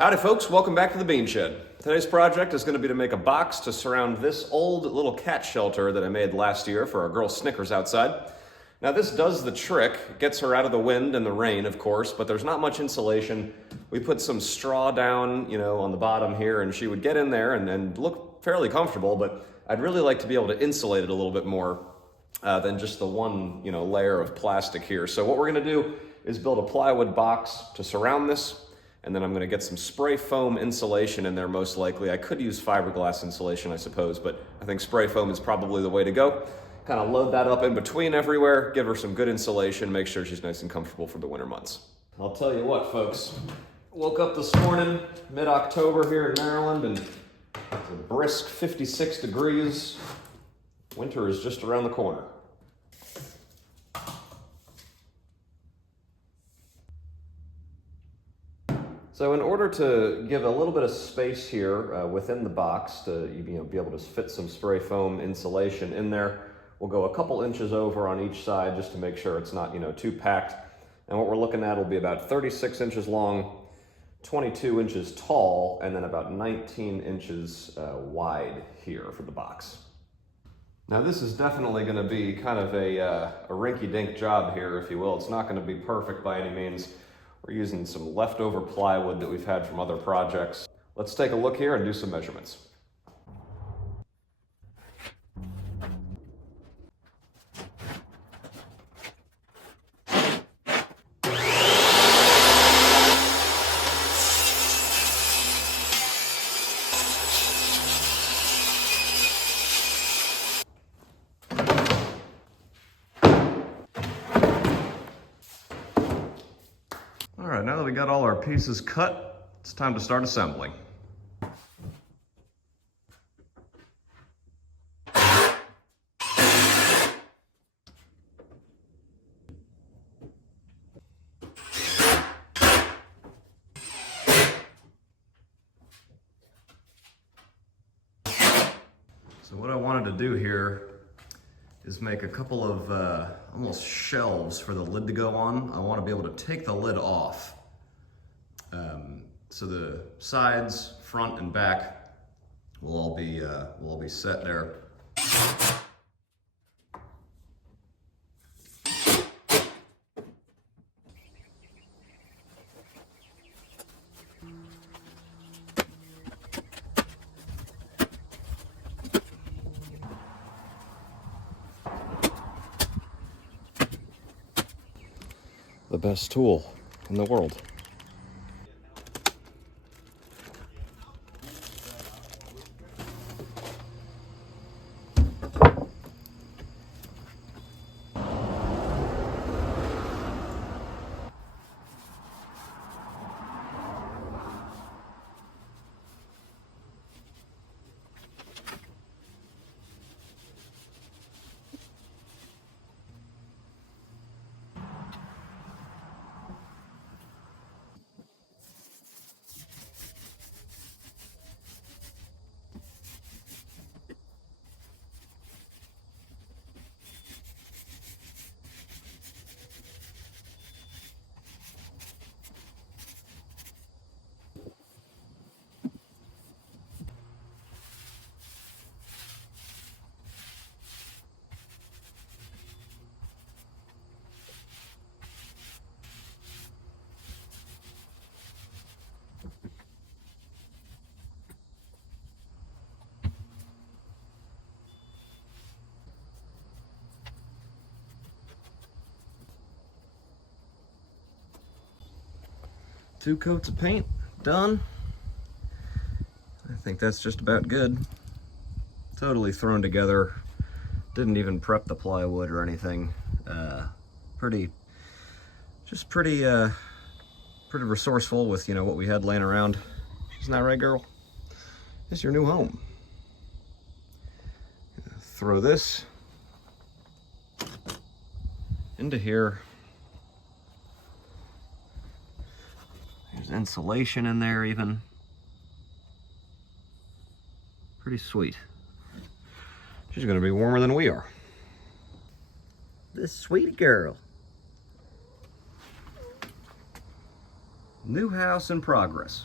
Howdy folks, welcome back to the Bean Shed. Today's project is going to be to make a box to surround this old little cat shelter that I made last year for our girl Snickers outside. Now this does the trick, it gets her out of the wind and the rain of course, but there's not much insulation. We put some straw down, on the bottom here, and she would get in there and look fairly comfortable, but I'd really like to be able to insulate it a little bit more than just the one layer of plastic here. So what we're going to do is build a plywood box to surround this. And then I'm going to get some spray foam insulation in there most likely. I could use fiberglass insulation, I suppose, but I think spray foam is probably the way to go. Kind of load that up in between everywhere, give her some good insulation, make sure she's nice and comfortable for the winter months. I'll tell you what, folks. Woke up this morning, mid-October here in Maryland, and it's a brisk 56 degrees. Winter is just around the corner. So in order to give a little bit of space here within the box to be able to fit some spray foam insulation in there, we'll go a couple inches over on each side just to make sure it's not too packed. And what we're looking at will be about 36 inches long, 22 inches tall, and then about 19 inches wide here for the box. Now this is definitely going to be kind of a rinky-dink job here, if you will. It's not going to be perfect by any means. We're using some leftover plywood that we've had from other projects. Let's take a look here and do some measurements. All right, now that we got all our pieces cut, it's time to start assembling. So what I wanted to do here is make a couple of almost shelves for the lid to go on. I want to be able to take the lid off. So the sides, front and back will all be set there. The best tool in the world. Two coats of paint done. I think that's just about good. Totally thrown together. Didn't even prep the plywood or anything. Pretty resourceful with what we had laying around. Isn't that right, girl? This is your new home. Throw this into here. There's insulation in there even. Pretty sweet. She's gonna be warmer than we are. This sweet girl. New house in progress.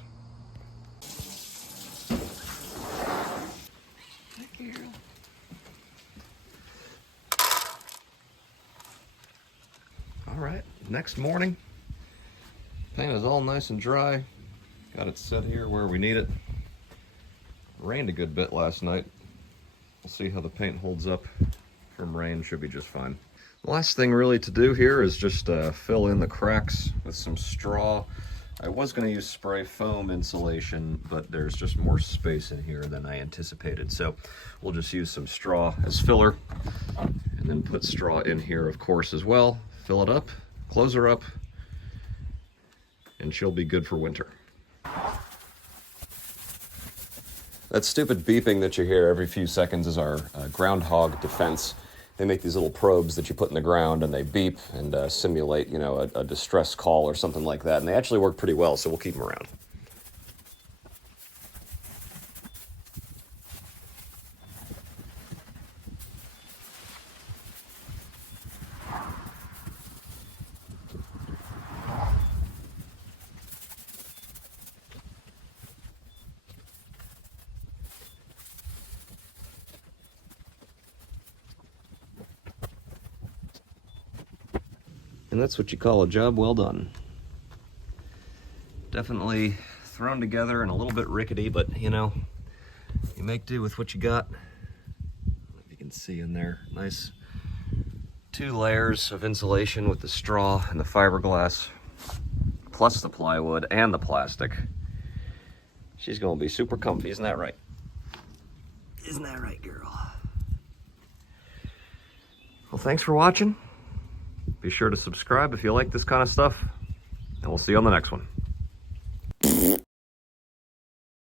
All right, next morning. Paint is all nice and dry. Got it set here where we need it. Rained a good bit last night. We'll see how the paint holds up from rain. Should be just fine. The last thing really to do here is just fill in the cracks with some straw. I was going to use spray foam insulation, but there's just more space in here than I anticipated. So we'll just use some straw as filler and then put straw in here, of course, as well. Fill it up, close her up, and she'll be good for winter. That stupid beeping that you hear every few seconds is our groundhog defense. They make these little probes that you put in the ground and they beep and simulate, you know, a distress call or something like that. And they actually work pretty well, so we'll keep them around. And that's what you call a job well done. Definitely thrown together and a little bit rickety, but you know, you make do with what you got. If you can see in there, nice 2 layers of insulation with the straw and the fiberglass, plus the plywood and the plastic. She's gonna be super comfy, isn't that right? Isn't that right, girl? Well, thanks for watching. Be sure to subscribe if you like this kind of stuff, and we'll see you on the next one.